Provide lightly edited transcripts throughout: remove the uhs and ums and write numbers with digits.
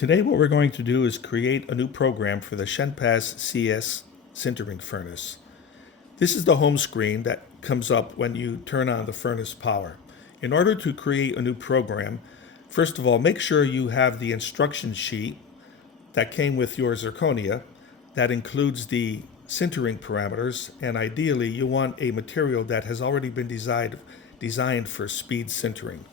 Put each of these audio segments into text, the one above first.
Today what we're going to do is create a new program for the Shenpaz CS sintering furnace. This is the home screen that comes up when you turn on the furnace power. In order to create a new program, first of all, make sure you have the instruction sheet that came with your zirconia that includes the sintering parameters, and ideally you want a material that has already been designed for speed sintering.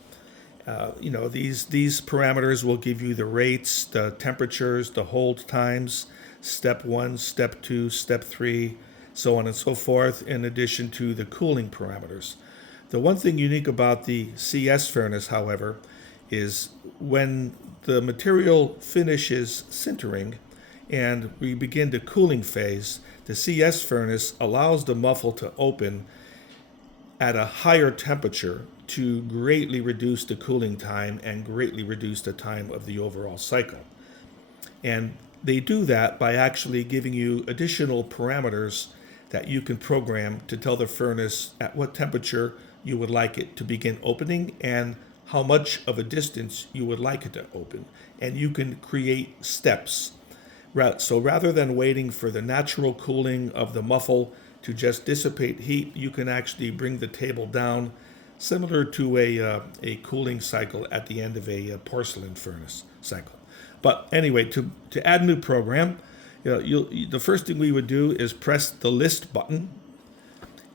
These parameters will give you the rates, the temperatures, the hold times, step 1, step 2, step 3, so on and so forth, in addition to the cooling parameters. The one thing unique about the CS furnace, however, is when the material finishes sintering and we begin the cooling phase, the CS furnace allows the muffle to open at a higher temperature to greatly reduce the cooling time and greatly reduce the time of the overall cycle. And they do that by actually giving you additional parameters that you can program to tell the furnace at what temperature you would like it to begin opening and how much of a distance you would like it to open. And you can create steps. So rather than waiting for the natural cooling of the muffle to just dissipate heat, you can actually bring the table down, similar to a cooling cycle at the end of a porcelain furnace cycle. But anyway, to add a new program, the first thing we would do is press the list button,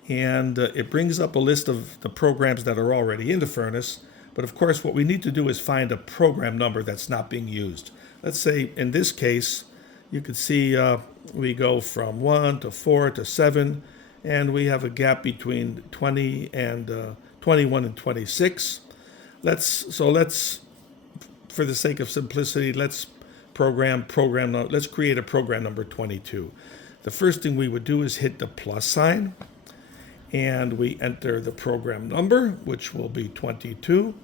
and it brings up a list of the programs that are already in the furnace. But of course, what we need to do is find a program number that's not being used. Let's say in this case, you can see we go from 1 to 4 to 7, and we have a gap between 20 and 21 and 26. Let's, for the sake of simplicity, let's let's create a program number 22. The first thing we would do is hit the plus sign, and we enter the program number, which will be 22,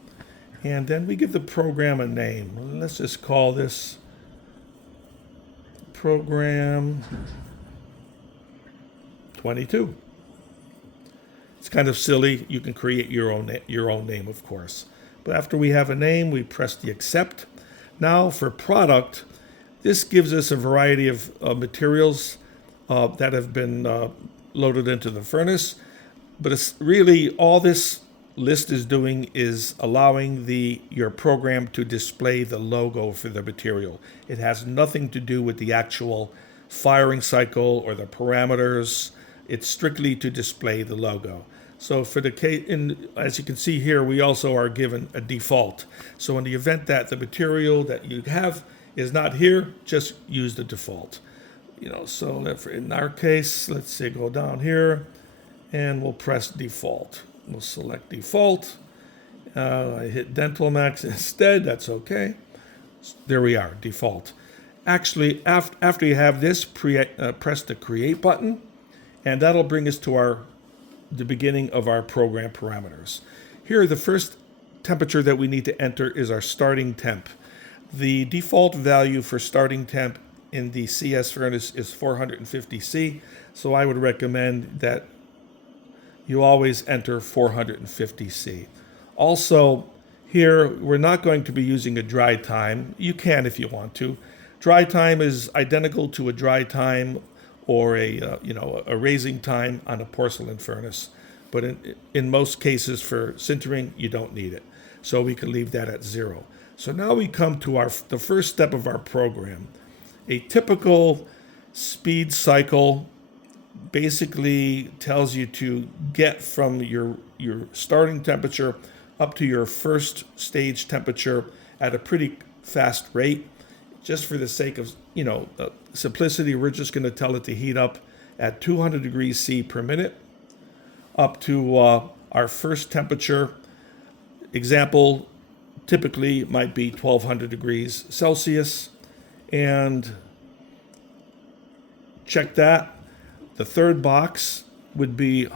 and then we give the program a name. Let's just call this program 22. It's kind of silly. You can create your own name, of course. But after we have a name, we press the accept. Now for product, this gives us a variety of materials that have been loaded into the furnace. But it's really all this list is doing is allowing your program to display the logo for the material. It has nothing to do with the actual firing cycle or the parameters. It's strictly to display the logo. So for the case, as you can see here, we also are given a default. So in the event that the material that you have is not here, just use the default. So in our case, let's say go down here, and we'll press default. We'll select default. I hit Dental Max instead. That's okay. There we are, default. Actually, after you have this, press the create button, and that'll bring us to the beginning of our program parameters. Here, the first temperature that we need to enter is our starting temp. The default value for starting temp in the CS furnace is 450 C, so I would recommend that you always enter 450 C. Also, here, we're not going to be using a dry time. You can if you want to. Dry time is identical to a dry time or a raising time on a porcelain furnace. But in most cases for sintering, you don't need it. So we can leave that at 0. So now we come to the first step of our program. A typical speed cycle basically tells you to get from your starting temperature up to your first stage temperature at a pretty fast rate. Just for the sake of simplicity, we're just going to tell it to heat up at 200 degrees C per minute up to our first temperature. Example typically might be 1200 degrees Celsius, and check that. The third box would be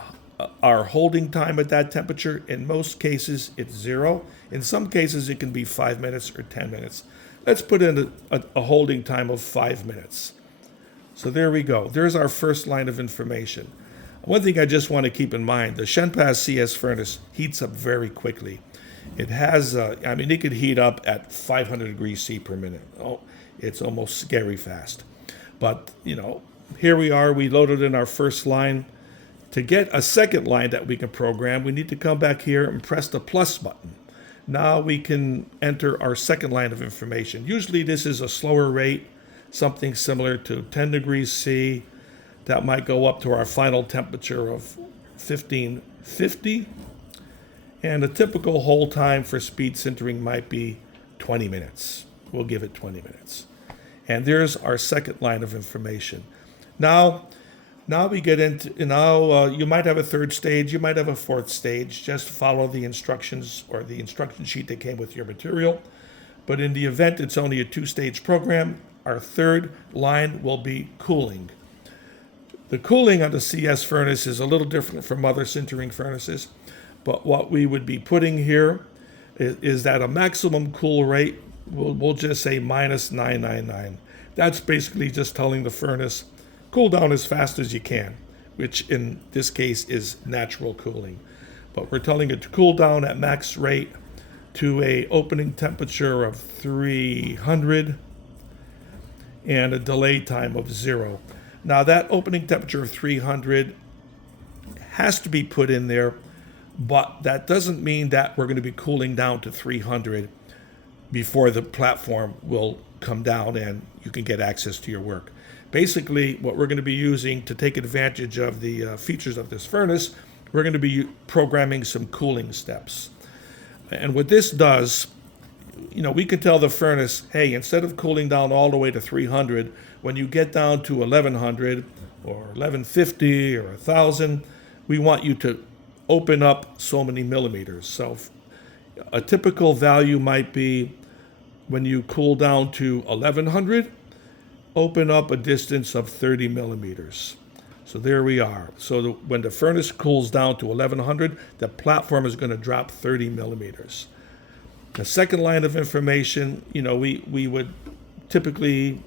our holding time at that temperature. In most cases, it's 0. In some cases, it can be 5 minutes or 10 minutes. Let's put in a holding time of 5 minutes. So there we go. There's our first line of information. One thing I just want to keep in mind, the Shenpaz CS furnace heats up very quickly. It has, I mean, it could heat up at 500 degrees C per minute. Oh, it's almost scary fast. But, here we are. We loaded in our first line. To get a second line that we can program, we need to come back here and press the plus button. Now we can enter our second line of information. Usually this is a slower rate, something similar to 10 degrees C. That might go up to our final temperature of 1550. And a typical hold time for speed sintering might be 20 minutes. We'll give it 20 minutes. And there's our second line of information. Now we get into, you might have a third stage, you might have a fourth stage. Just follow the instructions or the instruction sheet that came with your material. But in the event it's only a two-stage program, our third line will be cooling. The cooling on the CS furnace is a little different from other sintering furnaces, but what we would be putting here is that a maximum cool rate, we'll just say minus 999. That's basically just telling the furnace, cool down as fast as you can, which in this case is natural cooling. But we're telling it to cool down at max rate to a opening temperature of 300 and a delay time of 0. Now that opening temperature of 300 has to be put in there, but that doesn't mean that we're going to be cooling down to 300 before the platform will come down and you can get access to your work. Basically, what we're going to be using to take advantage of the features of this furnace, we're going to be programming some cooling steps. And what this does, we can tell the furnace, hey, instead of cooling down all the way to 300, when you get down to 1100 or 1150 or 1000, we want you to open up so many millimeters. So a typical value might be when you cool down to 1100, open up a distance of 30 millimeters. So there we are. So when the furnace cools down to 1100, the platform is going to drop 30 millimeters. The second line of information, we would typically,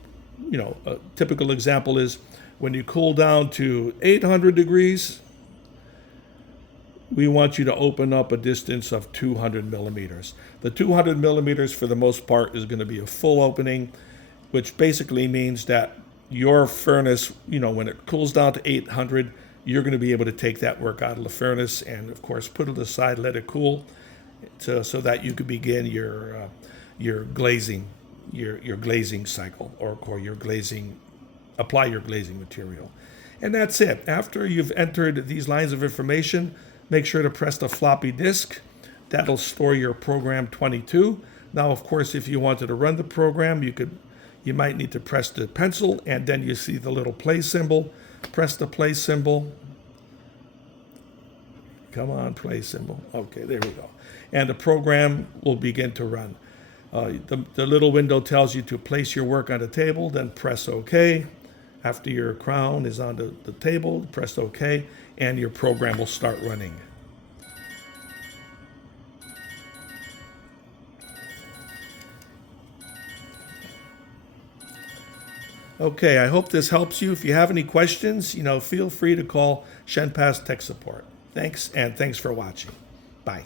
a typical example is when you cool down to 800 degrees, we want you to open up a distance of 200 millimeters. The 200 millimeters, for the most part, is going to be a full opening, which basically means that your furnace, when it cools down to 800, you're going to be able to take that work out of the furnace and, of course, put it aside, let it cool, so that you could begin your glazing, your glazing cycle, or apply your glazing material. And that's it. After you've entered these lines of information, make sure to press the floppy disk. That'll store your program 22. Now, of course, if you wanted to run the program, you might need to press the pencil, and then you see the little play symbol. Press the play symbol. Come on, play symbol. Okay, there we go. And the program will begin to run. The little window tells you to place your work on the table, then press OK. After your crown is on the table, press OK, and your program will start running. Okay, I hope this helps you. If you have any questions, feel free to call Shenpaz Tech Support. Thanks, and thanks for watching. Bye.